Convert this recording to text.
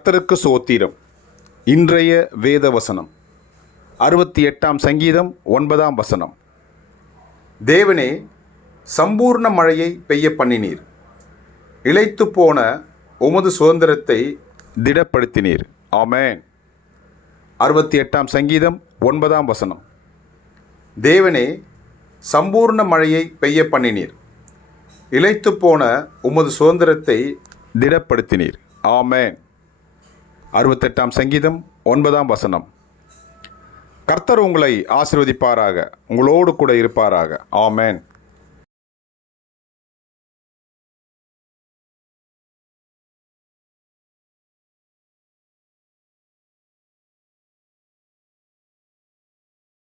கர்த்தருக்கு சோத்திரம். இன்றைய வேத வசனம் 68 சங்கீதம் 9 தேவனே, சம்பூர்ண மழையை பெய்ய பண்ணினீர், இளைத்து போன உமது சுதந்திரத்தை திடப்படுத்தினீர். ஆமென். 68 சங்கீதம் 9 தேவனே, சம்பூர்ண மழையை பெய்ய பண்ணினீர், இளைத்து போன உமது சுதந்திரத்தை திடப்படுத்தினீர். ஆமென். 68 சங்கீதம் 9 கர்த்தர் உங்களை ஆசீர்வதிப்பாராக, உங்களோடு கூட இருப்பாராக. ஆமென்.